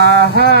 Aha!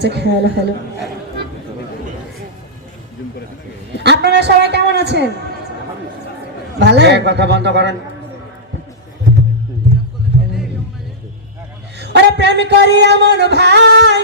আছে খেয়াল হলো আপনারা সবাই কেমন আছেন? ভালো? হ্যাঁ, কথা বন্ধ করেন। ওরা প্রেম করি এমন ভাই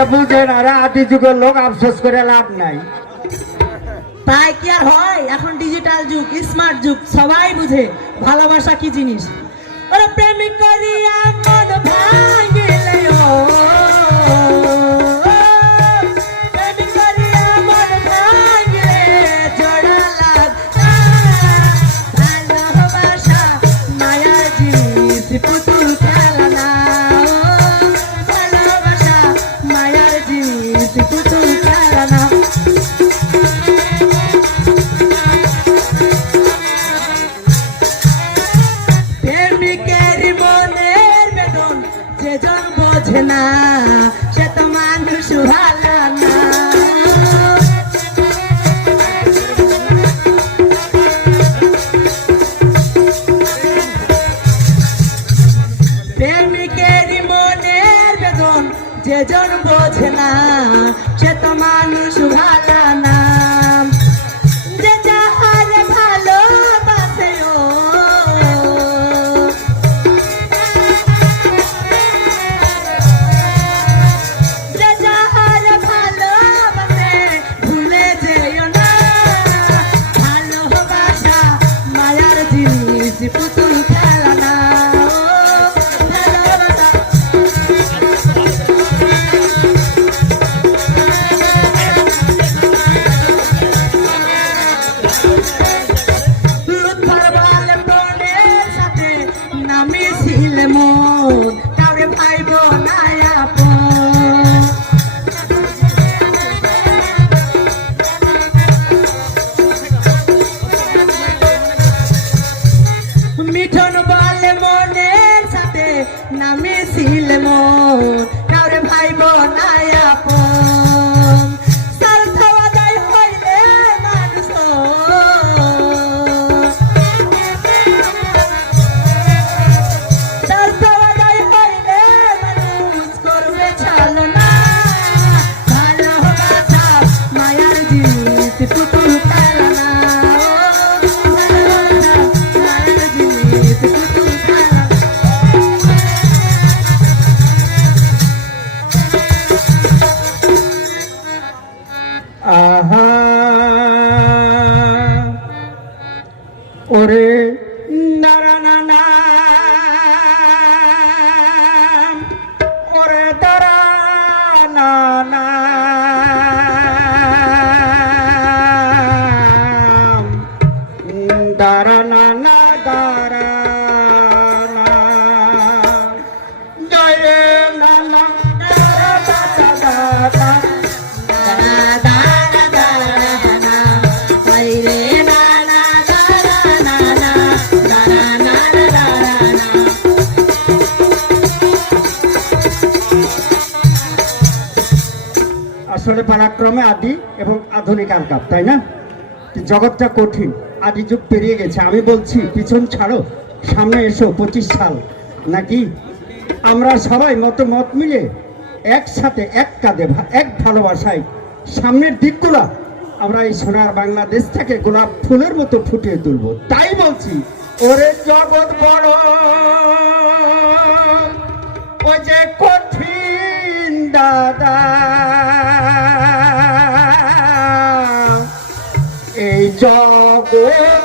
এগুলো বুঝে না রে আদি যুগের লোক, আফসোস করে লাভ নাই। তাই কি আর হয়? এখন ডিজিটাল যুগ স্মার্ট যুগ, সবাই বুঝে ভালোবাসা কি জিনিস। ওরা প্রেমিক করিয়া মন ভাঙিলে বোঝে না। সে তো মানুষ ভালো না। Thank you. ওরে নারায়ণা আসলে পারাক্রমে আদি এবং আধুনিক আলকাপ তাই না? জগৎটা কঠিন, আদি যুগ পেরিয়ে গেছে। আমি বলছি, পিছন ছাড়ো, সামনে এসো, পঁচিশ সাল। নাকি? আমরা সবাই মত মত মিলে একসাথে, এক কাঁধে, এক ভালোবাসায় সামনের দিকগুলা আমরা এই সোনার বাংলাদেশটাকে গোলাপ ফুলের মতো ফুটিয়ে তুলব। তাই বলছি, ওরে জগৎ বড়, ওই যে কঠিন দাদা। জগৎ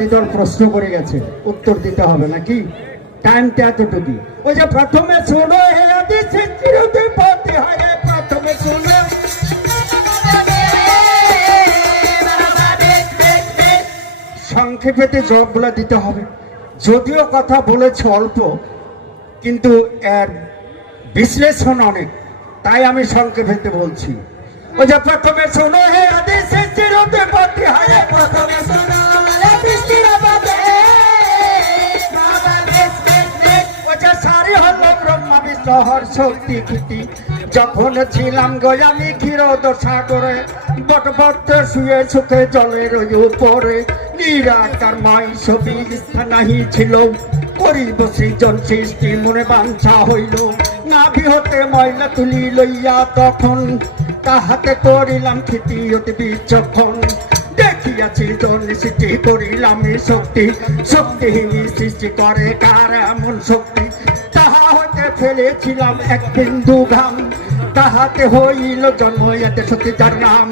বিবাদী দল প্রশ্ন করে গেছে, উত্তর দিতে হবে নাকি? টাইমটা এতটুকু ওই যে প্রথমে শোনো হে আদিছে চিরতে সংক্ষেপেতে জবাবগুলো দিতে হবে। যদিও কথা বলেছে অল্প, কিন্তু এর বিশ্লেষণ অনেক, তাই আমি সংক্ষেপেতে বলছি। ওই যে প্রথমে শোনো হে আদিছে চিরতে পথে হারে প্রথমে শোনো। বিশ্বহর শক্তি কীর্তি যখন ছিলাম গোয়ামি সাগরে, বট বট শুয়ে সুখে জলের উপরে। নিরাকার মাই ছবি নাহি ছিল, করিব সৃজন সৃষ্টি, মনে বাঞ্ছা হইল। নাভি হতে ময়লা তুলি লইয়া তখন, তাহাতে করিলাম খ্যাতি অতি বিচক্ষণ। দেখিয়াছি জন সৃষ্টি করিলাম শক্তি, শক্তিহীন সৃষ্টি করে কার এমন শক্তি? ফেলেছিলাম এক বিন্দু ঘাম। তাহাতে হইল জন্ম, এতে সত্যি তার নাম।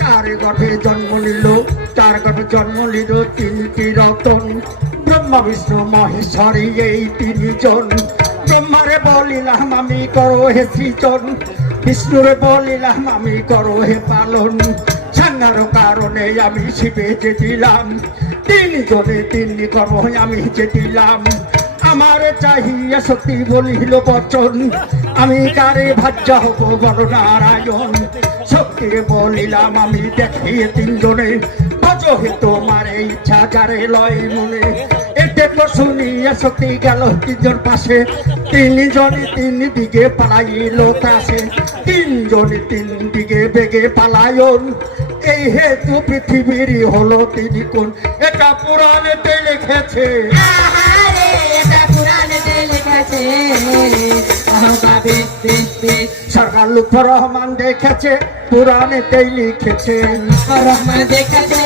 কার গর্ভে জন্ম নিল, তার গর্ভে জন্ম নিল তিনটি রতন। ব্রহ্মা, বিষ্ণু, মহেশ্বরী এই তিনজন। ব্রহ্মারে বলিলাম, আমি করো হে সৃজন। বিষ্ণুরে বলিলাম, আমি করো হে পালন। সান্নার কারণে আমি শিবে যে দিলাম তিনজনে তিনটি করো আমি যে দিলাম আমার চাহিয়া শক্তি বলিল, বচন, আমি কারে ভাজ্য হব বড় নারায়ণ? শক্তি বলিলাম, আমি দেখিয়ে তিনজনে ভজ হে তোমার ইচ্ছা, যারে লয় মনে। এতে তো শুনিয়া শক্তি গেল তিনজন পাশে। তিনজনে তিন দিকে পালাইল কাছে। তিনজনে তিন দিকে বেগে পালায়ন। এই হেতু পৃথিবীরই হলো তিনি কোন এটা পুরাণেতে লিখেছে। লেখেছে। সরকার লুৎফর রহমান দেখেছে পুরাণেতেই লিখেছেন রহমান দেখেছে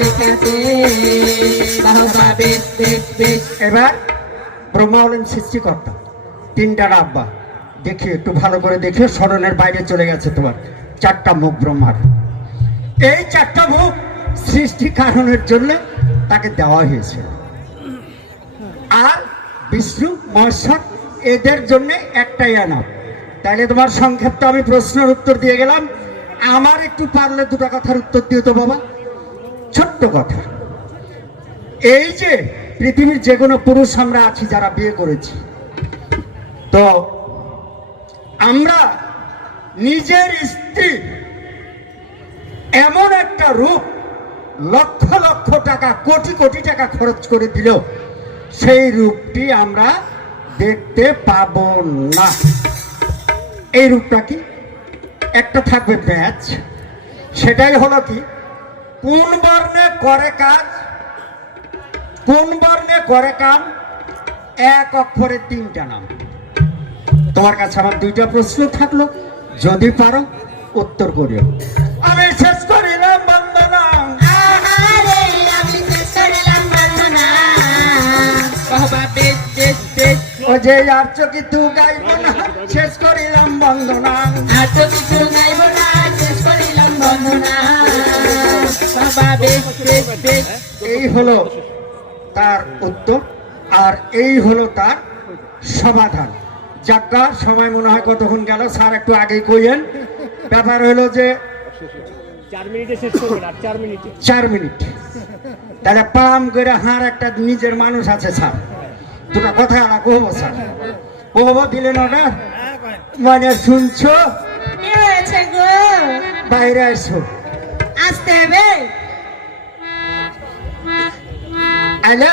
লেখেছে। এবার ব্রহ্মা হলেন সৃষ্টিকর্তা তিনটার আব্বা দেখি একটু ভালো করে দেখে স্মরণের বাইরে চলে গেছে তোমার। চারটা মুখ ব্রহ্মার। এই চারটা মুখ সৃষ্টি কারণের জন্য তাকে দেওয়া হয়েছে। আর বিষ্ণু মহেশ্বর এদের জন্য একটাই আনা। তাইলে তোমার সংক্ষেপ্ত আমি প্রশ্নের উত্তর দিয়ে গেলাম। আমার একটু পারলে দুটো কথার উত্তর দিও তো বাবা। ছোট্ট কথা। এই যে পৃথিবীর যে কোনো পুরুষ আমরা আছি, যারা বিয়ে করেছি। তো আমরা নিজের স্ত্রী এমন একটা রূপ লক্ষ লক্ষ টাকা, কোটি কোটি টাকা খরচ করে দিল সেই রূপটি আমরা দেখতে পাব না। এই রূপটা কি? একটা থাকবে ব্যাচ। সেটাই হলো কি? কোন বর্ণে করে কাজ? কোন বর্ণে করে কাম? এক অক্ষরে তিনটা নাম। তোমার কাছে আমার দুইটা প্রশ্ন থাকল। যদি পারো, উত্তর করিও। ও যে আর চকি তু গাইব না শেষ করিলাম বন্দনা। আর তো কিছু নাইব না শেষ করিলাম বন্দনা। বাহবা বেশ বেশ বেশ। এই হলো তার উত্তর আর এই হলো তার সমাধান। যাত্রা সময় মনে হয় কতক্ষণ গেল? স্যার একটু আগে কইয়েন। ব্যাপার হলো যে চার মিনিটে চার তাহলে পাম করে হার একটা নিজের মানুষ আছে স্যার। দুটা কথা আমার কহব স্যার কহব দিলেন ওটা মানে শুনছো? কি হয়েছে গো? বাইরে এসো। আসতে হবে? আলা?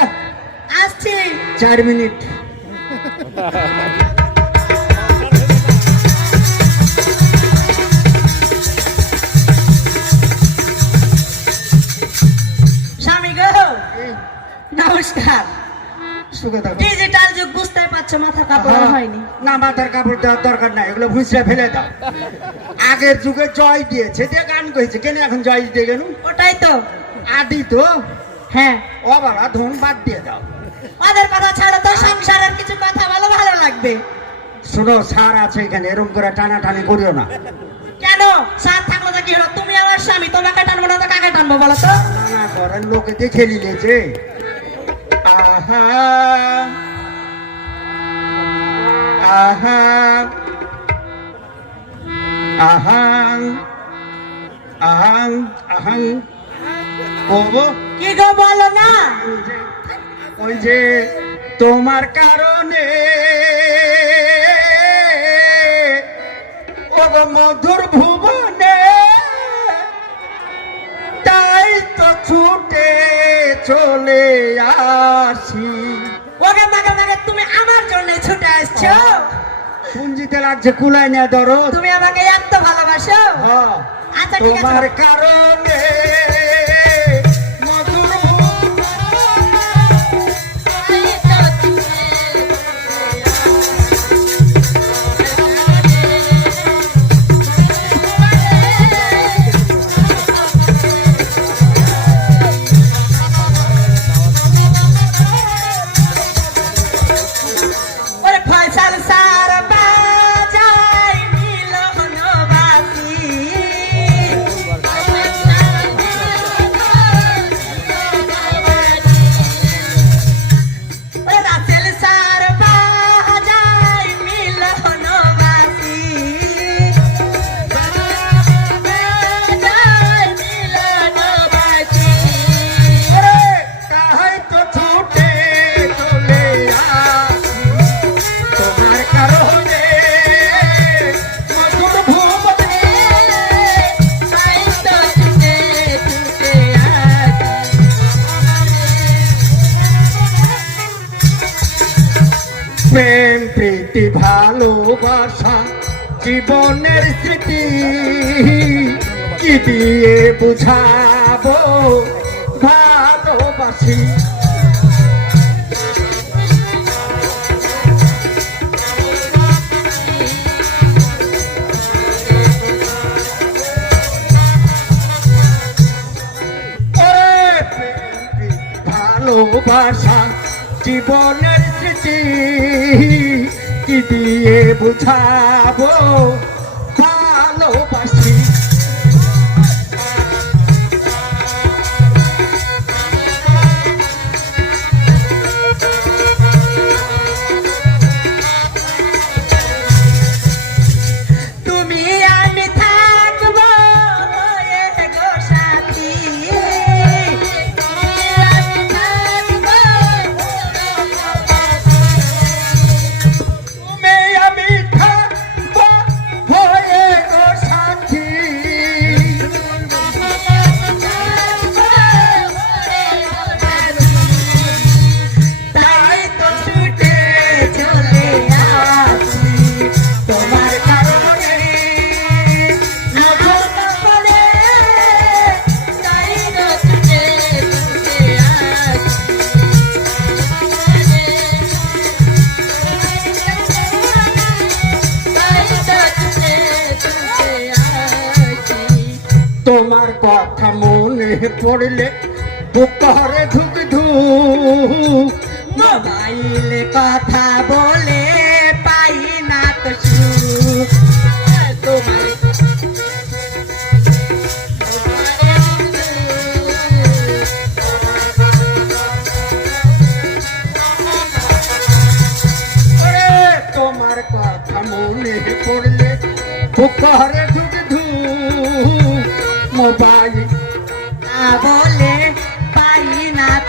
আসছি। চার মিনিট। স্বামী গো নমস্কার। সুখে থাকো। ডিজিটাল যুগ বুঝতে পারছ মাথা কাপড় হয়নি। না মাথার কাপড় দেওয়ার দরকার নাই এগুলো ভুসড়ে ফেলে দাও। আগের যুগে জয় দিয়েছে দিয়ে গান কইছে কেন এখন জয় দিতে গেল ওটাই তো। আদি তো? হ্যাঁ। ও ধন বাদ দিয়ে দাও। ওদের কথা ছাড়ো তো সংসারের কিছু কথা বলো ভালো লাগবে। শোনো সার আছে এখানে এরকম করে টানাটানি করিও না। কেন? সার থাকলে তো কি হলো? তুমি আমার স্বামী তোমাকে টানবো না তো কাকে টানবো বলো তো? না না করেন লোকে দেখে নিলেছে আহা আহা আহাং আহাং আহাং কবো কি গো বলো না ওই যে তোমার কারণে ও মধুর ভুবনে ছুটে চলে আসি। ওকে মাগে মাগে তুমি আমার জন্য ছুটে আসছো? পুঞ্জিতে লাগছে কুলাই না ধরো তুমি আমাকে এত ভালোবাসো? আচ্ছা ঠিক তোমার আছে কারণে প্রেম প্রীতি ভালোবাসা জীবনের স্মৃতি কি দিয়ে বুঝাবো? ভালোবাসি। ভালোবাসা জীবনের কি দিয়ে বুঝাবো? পড়লে বুকরে ধুক ধুক মোবাইলে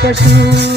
মোবাইল